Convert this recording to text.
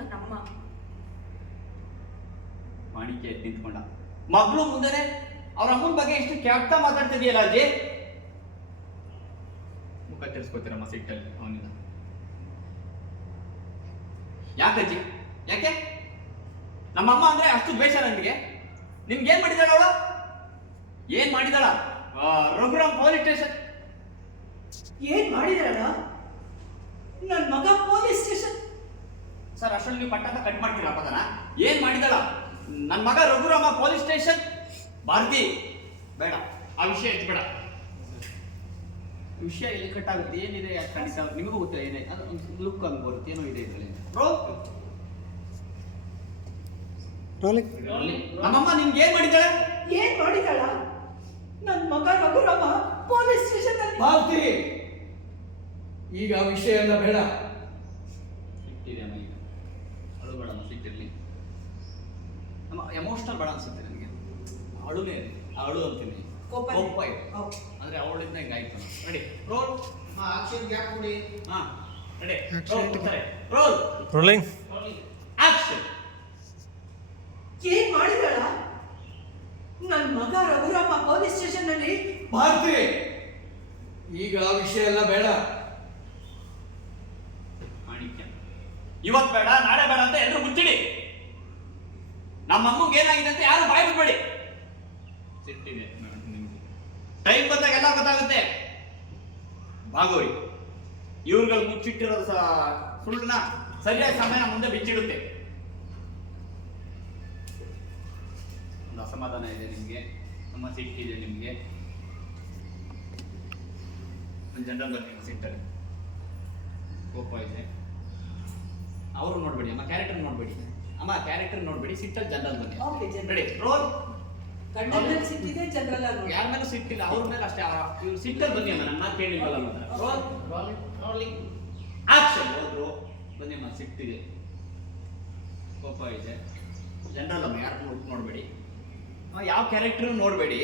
ನನ್ನ ಅಮ್ಮ. ಮಾಣಿಕ್ಯ ಎದ್ದು ನಿಂತ್ಕೊಂಡ. ಮಗಳು ಮುಂದೆನೆ ಅವ್ರ ಅಮ್ಮನ ಬಗ್ಗೆ ಎಷ್ಟು ಕೆಟ್ಟ ಮಾತಾಡ್ತಿದೆಯಲ್ಲ ಅಜ್ಜಿ. ಮುಖ ತಿರ್ಸ್ಕೊತೀರಮ್ಮ ಸಿಟ್ಟಲ್ಲಿ ಅವನಿಂದ. ಯಾಕಜ್ಜಿ ಯಾಕೆ? ನಮ್ಮಮ್ಮ ಅಂದ್ರೆ ಅಷ್ಟು ದ್ವೇಷ ನನಗೆ. ನಿಮ್ಗೆ ಏನ್ ಮಾಡಿದಾಳ ಅವಳು? ಏನ್ ಮಾಡಿದಾಳ? Raghuram police station. ಏನ್ ಮಾಡಿದಾಳ? ನನ್ ಮಗ ಪೊಲೀಸ್ ಸ್ಟೇಷನ್. ಸರ್ ಅಷ್ಟರಲ್ಲಿ ನೀವು ಪಟ್ಟ ಕಟ್ ಮಾಡ್ತೀರಾ ಪದನ? ಏನ್ ಮಾಡಿದಾಳ? ನನ್ನ ಮಗ ರಘುರಾಮ ಪೊಲೀಸ್ ಸ್ಟೇಷನ್. ಭಾರತಿ ಬೇಡ, ಆ ವಿಷಯ ಎತ್ಬೇಡ. ವಿಷಯ ಎಲ್ಲಿ ಕಟ್ಟಾಗುತ್ತೆ? ಏನಿದೆ ಖಂಡಿತ ನಿಮಗೂ ಗೊತ್ತಿಲ್ಲ ಏನೇ ಅದು ಲುಕ್ ಹಂಗೆ ಬರುತ್ತೆ, ಏನೋ ಇದೆ ಇದರಲ್ಲಿ. ನಮ್ಮಮ್ಮ ನಿಮ್ಗೆ ಏನ್ ಮಾಡಿದಾಳೆ? ಏನ್ ಮಾಡಿದಾಳ? ನನ್ ಮಗ ರಘುರಾಮ ಪೊಲೀಸ್ ಸ್ಟೇಷನ್ ಅಲ್ಲಿ. ಭಾರತಿ, ಈಗ ಆ ವಿಷಯ ಎಲ್ಲ ಬೇಡ. ಸಿಟ್ಟಿದೆ ಅಮ್ಮ, ಈಗ ಅಳು ಬೇಡಮ್ಮ, ಸಿಟ್ಟಿರ್ಲಿ. ನಮ್ಮ ಎಮೋಷನಲ್ ಬೇಡ ಅನ್ಸುತ್ತೆ ನನಗೆ. ಅಳುನೇ ಅಳು ಅಂತೀನಿ, ಕೋಪ ಇದೆ. ಅಂದ್ರೆ ಅವಳಿಂದ ಹಿಂಗಾಯ್ತು. Ready roll. ಆಕ್ಷನ್ ಗ್ಯಾಪ್ ಕೊಡಿ. ಹಾ ರೆಡಿ ರೋಲ್. Rolling action. ಏನ್ ಮಾಡಿದಾಳ? ನನ್ ಮಗ ರಘುರಾಮ ಪೊಲೀಸ್ ಸ್ಟೇಷನ್ ಅಲ್ಲಿ. ಭಾರತಿ, ಈಗ ಆ ವಿಷಯ ಎಲ್ಲ ಬೇಡ. ಮಾಣಿಕ್ಯ, ಇವತ್ತು ಬೇಡ ನಾಳೆ ಬೇಡ ಅಂತ ಎಲ್ಲರೂ ಮುಚ್ಚಿಡಿ. ನಮ್ಮಮ್ಮಗೆ ಏನಾಗಿದೆ ಅಂತ ಯಾರು ಬಾಯ್ ಬಿಡ್ಬೇಡಿ. ಸಿಟ್ಟಿದೆ ನಿಮ್ಗೆ. ಟೈಮ್ ಬಂದಾಗ ಎಲ್ಲ ಗೊತ್ತಾಗುತ್ತೆ. ಭಾಗೋರಿ ಇವ್ರುಗಳು ಮುಚ್ಚಿಟ್ಟಿರೋದು ಸುಳ್ಳನ್ನ ಸರಿಯಾದ ಸಮಯ ಮುಂದೆ ಬಿಚ್ಚಿಡುತ್ತೆ. ಒಂದು ಅಸಮಾಧಾನ ಇದೆ ನಿಮ್ಗೆ, ನಮ್ಮ ಸಿಟ್ಟಿದೆ ನಿಮ್ಗೆ. ಒಂದು ಜನರಲ್ ಬಗ್ಗೆ ಸಿಟ್ಟಲ್ಲಿ ಕೋಪ ಇದೆ. ಅವರು ನೋಡ್ಬೇಡಿ ಅಮ್ಮ, ಕ್ಯಾರೆಕ್ಟರ್ ನೋಡ್ಬೇಡಿ ಅಮ್ಮ, ಕ್ಯಾರೆಕ್ಟರ್ ನೋಡ್ಬೇಡಿ. ಸಿಟ್ಟಲ್ಲಿ ಜನರಲ್ ಬನ್ನಿ. Okay, general. Ready roll. ಗಂಡನಲ್ಲಿ ಸಿಕ್ಕಿದೆ, ಜನರಲ್ ಆಗಿ ನೋಡಿ. ಯಾರ ಮೇಲೂ ಸಿಟ್ಟಿಲ್ಲ, ಅವ್ರ ಮೇಲೆ ಅಷ್ಟೇ. ಇವ್ರು ಸಿಟ್ಟಲ್ಲಿ ಬನ್ನಿ ಅಮ್ಮ, ನನ್ನ ಕೇಳಿಲ್ವಲ್ಲ ಮಾತ್ರ. Roll rolling action. ಹೋದ್ರು ಬನ್ನಿ ಅಮ್ಮ, ಸಿಟ್ಟಿದೆ, ಕೋಪ ಇದೆ. ಜನರಲ್ ಅಮ್ಮ, ಯಾರು ನೋಡ್ಬೇಡಿ, ಯಾವ ಕ್ಯಾರೆಕ್ಟರ್ ನೋಡ್ಬೇಡಿ.